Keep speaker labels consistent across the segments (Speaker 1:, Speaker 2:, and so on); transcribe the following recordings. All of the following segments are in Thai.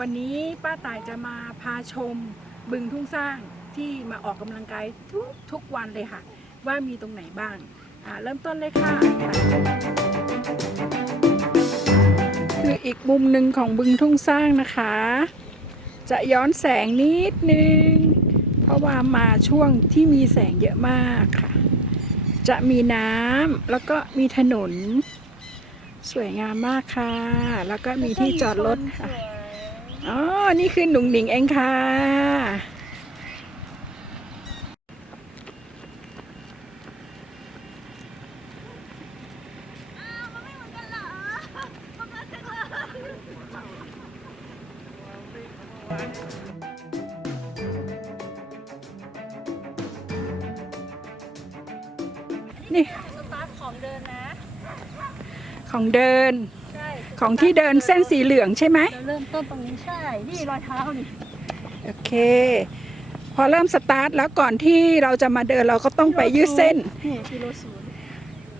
Speaker 1: วันนี้ป้าต่ายจะมาพาชมบึงทุ่งสร้างที่มาออกกำลังกายทุกทุกวันเลยค่ะ ว่ามีตรงไหนบ้างเริ่มต้นเลยค่ะ คืออีกมุมหนึ่งของบึงทุ่งสร้างนะคะ จะย้อนแสงนิดนึง เพราะว่ามาช่วงที่มีแสงเยอะมากค่ะ จะมีน้ำแล้วก็มีถนน สวยงามมากค่ะ แล้วก็มีที่จอดรถค่ะ อ๋อ นี่คือหนุ่งหนิงเองค่ะ นี่
Speaker 2: สตาร์ทของเดินนะ
Speaker 1: ของเดิน
Speaker 2: ใช่
Speaker 1: ของที่เดินเส้นสีเหลืองใช่ไหม
Speaker 2: เราเริ่มต้นตรงนี้ใช่ นี่รอยเท้านี่
Speaker 1: โอเค พอเริ่มสตาร์ทแล้วก่อนที่เราจะมาเดินเราก็ต้องไปยืดเส้น
Speaker 2: นี่กิโลศูนย์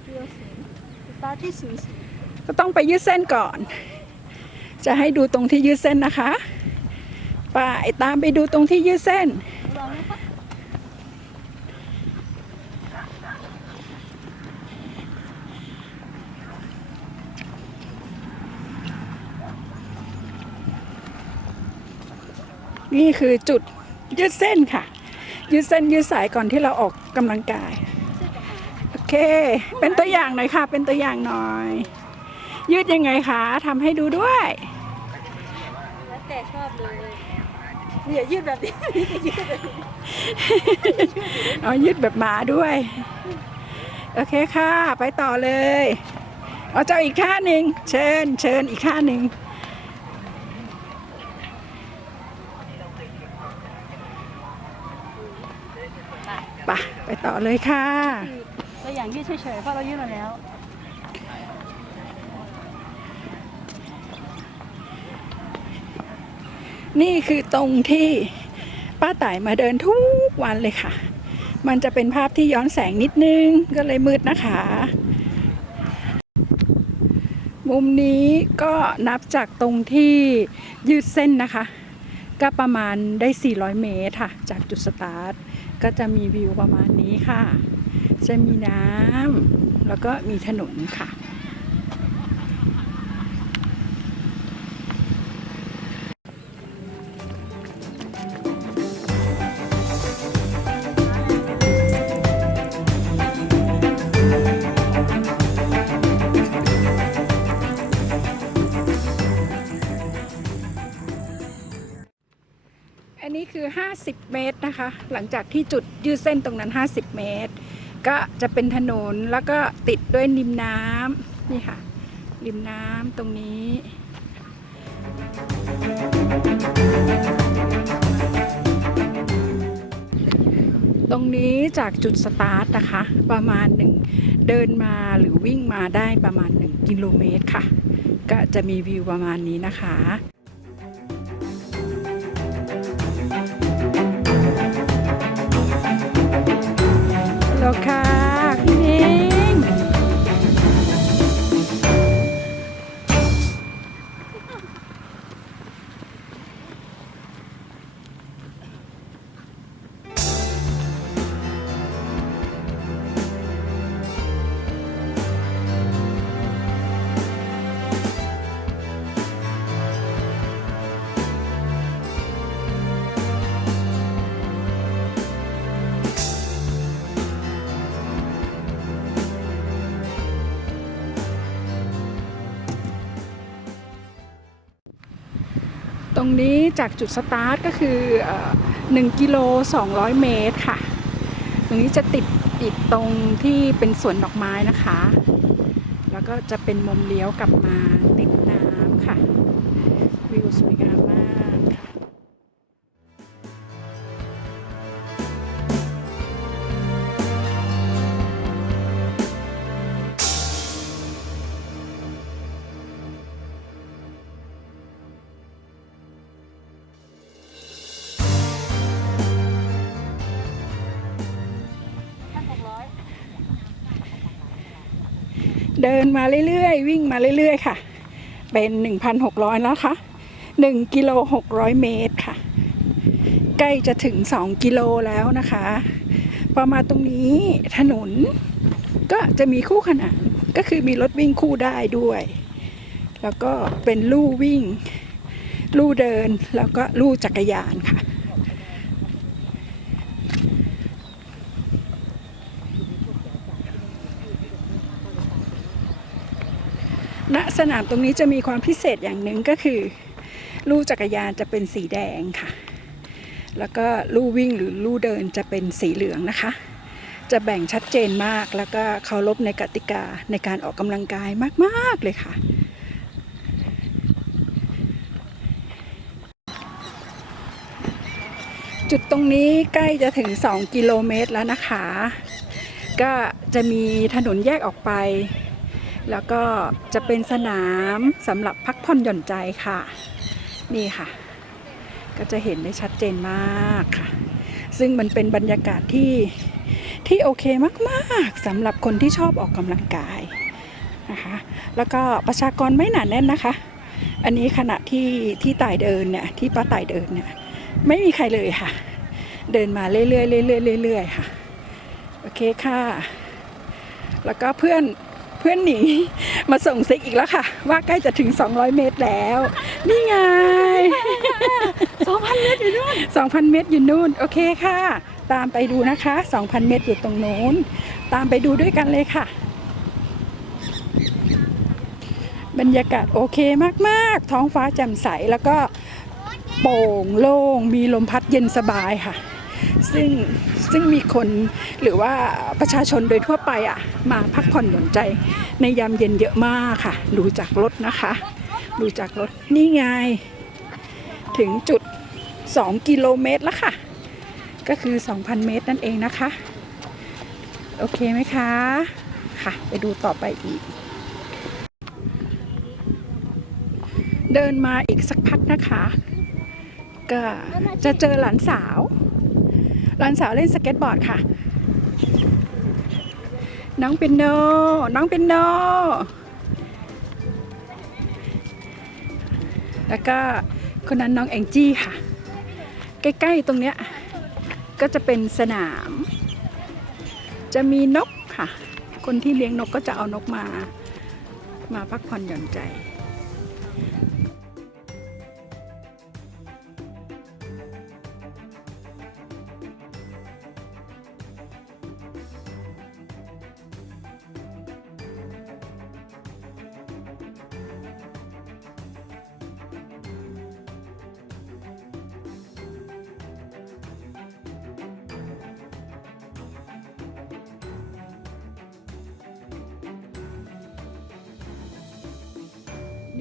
Speaker 2: กิโลศูนย์สตาร์ทที่ศูนย์ศูนย์
Speaker 1: ก็ต้องไปยืดเส้นก่อน จะให้ดูตรงที่ยืดเส้นนะคะ ไป้ายตามไปดูตรงที่ยืดเส้น
Speaker 2: ลองนะคะ
Speaker 1: นี่คือจุดยืดเส้นค่ะ ยืดเส้นยืดสายก่อนที่เราออกกำลังกาย โอเค เป็นตัวอย่างหน่อยค่ะ เป็นตัวอย่างหน่อย ยืดยังไงคะทำให้ดูด้วย
Speaker 2: แล้วแต่ชอบเลยเนี่ยยืดแบบนี้นี่ก็ยืดแบบนี้
Speaker 1: เอายืดแบบหมาด้วย โอเคค่ะ ไปต่อเลย เอาเจ้าอีกข้างหนึ่งเชิญเชิญอีกข้างหนึ่งไปไป ต่อเลยค่ะ
Speaker 2: ตัวอย่างยืดเฉยๆเพราะเรายืดมาแล้ว
Speaker 1: นี่คือตรงที่ป้าต่ายมาเดินทุกวันเลยค่ะ มันจะเป็นภาพที่ย้อนแสงนิดนึงก็เลยมืดนะคะ มุมนี้ก็นับจากตรงที่ยืดเส้นนะคะ ก็ประมาณได้ 400 เมตรค่ะ จากจุดสตาร์ท ก็จะมีวิวประมาณนี้ค่ะ จะมีน้ำแล้วก็มีถนนค่ะ 50 เมตรนะคะ หลังจากที่จุดยืดเส้นตรงนั้น 50 เมตร ก็จะเป็นถนนแล้วก็ติดด้วยริมน้ำนี่ค่ะ ริมน้ำตรงนี้ตรงนี้จากจุดสตาร์ทนะคะ ประมาณหนึ่งเดินมาหรือวิ่งมาได้ประมาณ 1 กิโลเมตรค่ะ ก็จะมีวิวประมาณนี้นะคะ ตรงนี้จากจุดสตาร์ทก็คือเอ่อ1กิโล200 เมตรค่ะ ตรงนี้จะติดติดตรงที่เป็นสวนดอกไม้นะคะ แล้วก็จะเป็นมุมเลี้ยวกลับมาติดน้ำค่ะ วิวสวยงามมากค่ะ ดินมาเรื่อยๆ วิ่งมาเรื่อยๆ ค่ะ เป็น 1,600 แล้วค่ะ1กิโล600 เมตรค่ะ ใกล้จะถึง 2 กิโลแล้วนะคะ พอมาตรงนี้ถนนก็จะมีคู่ขนานก็คือมีรถวิ่งคู่ได้ด้วย แล้วก็เป็นลู่วิ่ง ลู่เดินแล้วก็ลู่จักรยานค่ะ ณสนามตรงนี้จะมีความพิเศษอย่างหนึ่งก็คือลู่จักรยานจะเป็นสีแดงค่ะ แล้วก็ลู่วิ่งหรือลู่เดินจะเป็นสีเหลืองนะคะ จะแบ่งชัดเจนมากแล้วก็เคารพในกติกาในการออกกำลังกายมาก ๆ เลยค่ะจุดตรงนี้ใกล้จะถึง 2 กิโลเมตรแล้วนะคะ ก็จะมีถนนแยกออกไป แล้วก็จะเป็นสนามสำหรับพักผ่อนหย่อนใจค่ะ นี่ค่ะ ก็จะเห็นได้ชัดเจนมากค่ะ ซึ่งมันเป็นบรรยากาศที่ที่โอเคมากๆสำหรับคนที่ชอบออกกำลังกายนะคะ แล้วก็ประชากรไม่หนาแน่นนะคะ อันนี้ขณะที่ที่ต่ายเดินเนี่ยที่ป้าต่ายเดินเนี่ยไม่มีใครเลยค่ะ เดินมาเรื่อยๆเรื่อยๆเรื่อยๆค่ะ โอเคค่ะ แล้วก็เพื่อน เพื่อนหนีมาส่งซิกอีกแล้วค่ะ ว่าใกล้จะถึง 200 เมตรแล้ว นี่ไง
Speaker 2: 2,000 เมตรอยู่ด้วย
Speaker 1: 2,000 เมตรอยู่นู่น โอเคค่ะ ตามไปดูนะคะ 2,000 เมตรอยู่ตรงโน้น ตามไปดูด้วยกันเลยค่ะ บรรยากาศโอเคมาก ๆ ท้องฟ้าแจ่มใสแล้วก็โปร่งโล่งมีลมพัดเย็นสบายค่ะ ซึ่ง ซึ่งมีคนหรือว่าประชาชนโดยทั่วไปอะมาพักผ่อนหย่อนใจในยามเย็นเยอะมากค่ะ ดูจากรถนะคะ ดูจากรถนี่ไง ถึงจุด 2 กิโลเมตรแล้วค่ะ ก็คือ 2,000 เมตรนั่นเองนะคะ โอเคไหมคะ ค่ะ ไปดูต่อไปอีกเดินมาอีกสักพักนะคะ ก็จะเจอหลานสาว หลานสาวเล่นสเก็ตบอร์ดค่ะ น้องเป็นโน น้องเป็นโน แล้วก็คนนั้นน้องแองจี้ค่ะ ใกล้ ๆ ตรงเนี้ย ก็จะเป็นสนาม จะมีนกค่ะ คนที่เลี้ยงนกก็จะเอานกมา มาพักผ่อนหย่อนใจ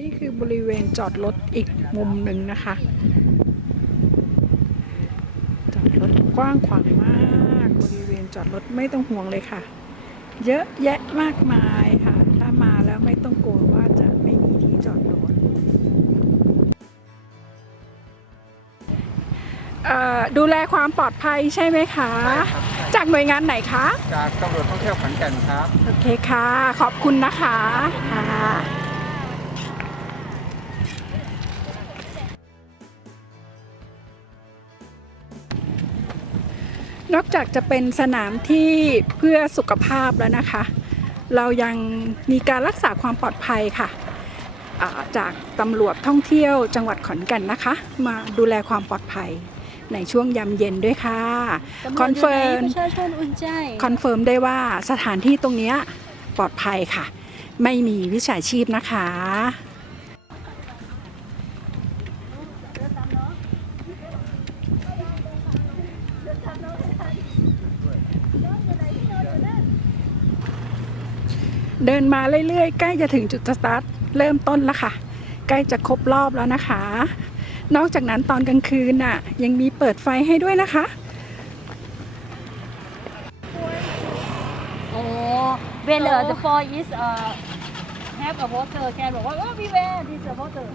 Speaker 1: นี่คือบริเวณจอดรถอีกมุมหนึ่งนะคะ จอดรถกว้างขวางมาก บริเวณจอดรถไม่ต้องห่วงเลยค่ะ เยอะแยะมากมายค่ะ ถ้ามาแล้วไม่ต้องกลัวว่าจะไม่มีที่จอดรถเอ่อดูแลความปลอดภัยใช่ไหมคะ จากหน่วยงานไหนคะ
Speaker 3: จากตำรวจท่องเที่ยวขอนแก่นครับ
Speaker 1: โอเคค่ะ ขอบคุณนะคะค่ะ นอกจากจะเป็นสนามที่เพื่อสุขภาพแล้วนะคะ เรายังมีการรักษาความปลอดภัยค่ะอ่าจากตำรวจท่องเที่ยวจังหวัดขอนแก่นนะคะ มาดูแลความปลอดภัยในช่วงยามเย็นด้วยค่ะคอนเฟิร์ม
Speaker 2: ประชาชนอุ่นใจ
Speaker 1: คอนเฟิร์มได้ว่าสถานที่ตรงเนี้ยปลอดภัยค่ะ ไม่มีวิชาชีพนะคะ เดินมาเรื่อยๆ ใกล้จะถึงจุดสตาร์ทเริ่มต้นแล้วค่ะ ใกล้จะครบรอบแล้วนะคะ นอกจากนั้นตอนกลางคืนน่ะ ยังมีเปิดไฟให้ด้วยนะคะ
Speaker 2: โอ้ when uh, the fall is uh have a water แกบอกว่า oh beware this is a water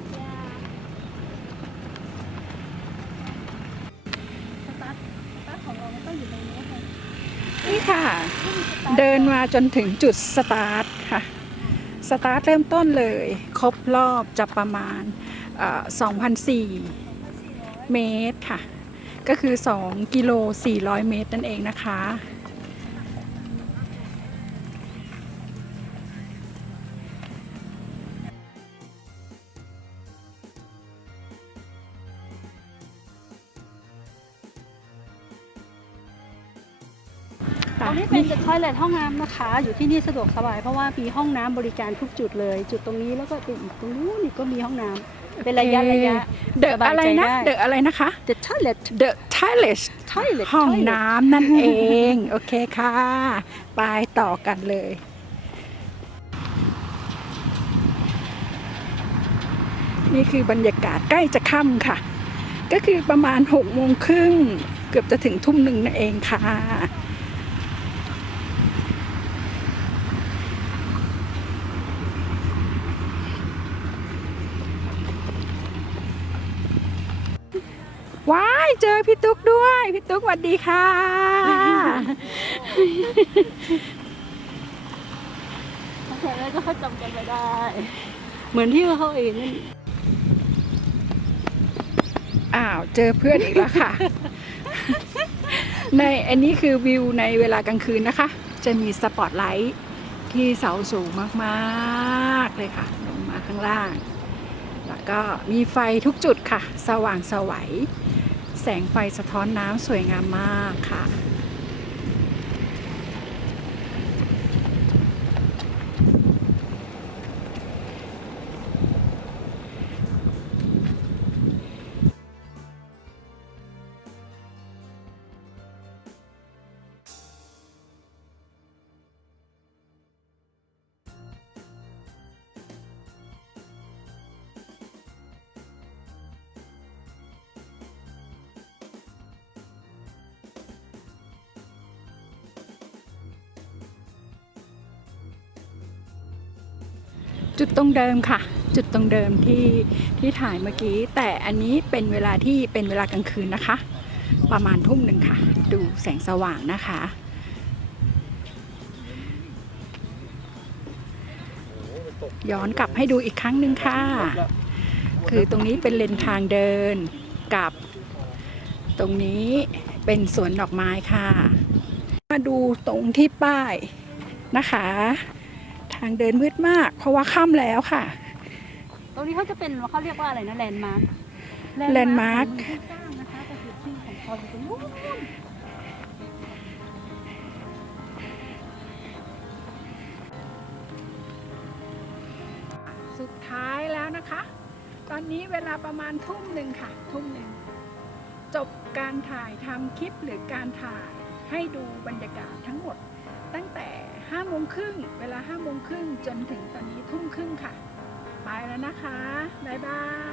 Speaker 2: สตาร์ทสตาร์ทของเรามันต้องอยู่ในนี้ค่ะ
Speaker 1: นี่ค่ะ เดินมาจนถึงจุดสตาร์ทค่ะ สตาร์ทเริ่มต้นเลย ครบรอบจะประมาณ2,004 เมตรค่ะ ก็คือ 2 กิโล 400 เมตรนั่นเองนะคะ
Speaker 2: นี้เป็นทอยเลทห้องน้ำนะคะ อยู่ที่นี่สะดวกสบายเพราะว่ามีห้องน้ำบริการทุกจุดเลย จุดตรงนี้แล้วก็ไปอีกตรงนู้นนี่ก็มีห้องน้ำเป็นระยะระยะ
Speaker 1: เดอะ
Speaker 2: สบาย
Speaker 1: อะไร
Speaker 2: ใจ
Speaker 1: นะ
Speaker 2: ได้
Speaker 1: เดอะอะไรนะคะ
Speaker 2: The toilet
Speaker 1: The Toilet
Speaker 2: toilet
Speaker 1: ห้อง
Speaker 2: toilet
Speaker 1: น้ำนั่นเอง โอเคค่ะ ไปต่อกันเลยนี่คือบรรยากาศใกล้จะค่ำค่ะ ก็คือประมาณหกโมงครึ่งเกือบจะถึงทุ่มหนึ่งนั่นเองค่ะ เจอพี่ตุ๊กด้วย พี่ตุ๊กสวัสดีค่ะ
Speaker 2: เขาเคยแล้วก็จำกันไม่ได้ เหมือนที่เขาเองนั่น
Speaker 1: อ้าวเจอเพื่อนอีกแล้วค่ะ ในอันนี้คือวิวในเวลากลางคืนนะคะ จะมีสปอตไลท์ที่เสาสูงมากๆเลยค่ะ ลงมาข้างล่าง แล้วก็มีไฟทุกจุดค่ะ สว่างสวัย แสงไฟสะท้อนน้ำสวยงามมากค่ะ จุดตรงเดิมค่ะ จุดตรงเดิมที่ที่ถ่ายเมื่อกี้ แต่อันนี้เป็นเวลาที่เป็นเวลากลางคืนนะคะ ประมาณทุ่มหนึ่งค่ะ ดูแสงสว่างนะคะ ย้อนกลับให้ดูอีกครั้งหนึ่งค่ะ คือตรงนี้เป็นเลนทางเดินกับ ตรงนี้เป็นสวนดอกไม้ค่ะ มาดูตรงที่ป้ายนะคะางเดินมืดมาก เพราะว่าค่ำแล้วค่ะ
Speaker 2: ตรงนี้เขาจะเป็นเขาเรียกว่าอะไรนะแลนด์มาร์ค
Speaker 1: Landmark
Speaker 2: ที่สร้างนะคะก็คือชื่อของเขาอยู่ตรงนู้น
Speaker 1: สุดท้ายแล้วนะคะ ตอนนี้เวลาประมาณทุ่มหนึ่งค่ะ ทุ่มหนึ่งจบการถ่ายทำคลิปหรือการถ่ายให้ดูบรรยากาศทั้งหมดตั้งแต่ 5โมงครึ่งเวลา5โมงครึ่งจนถึงตอนนี้ทุ่มครึ่งค่ะ ไปแล้วนะคะ บ๊ายบาย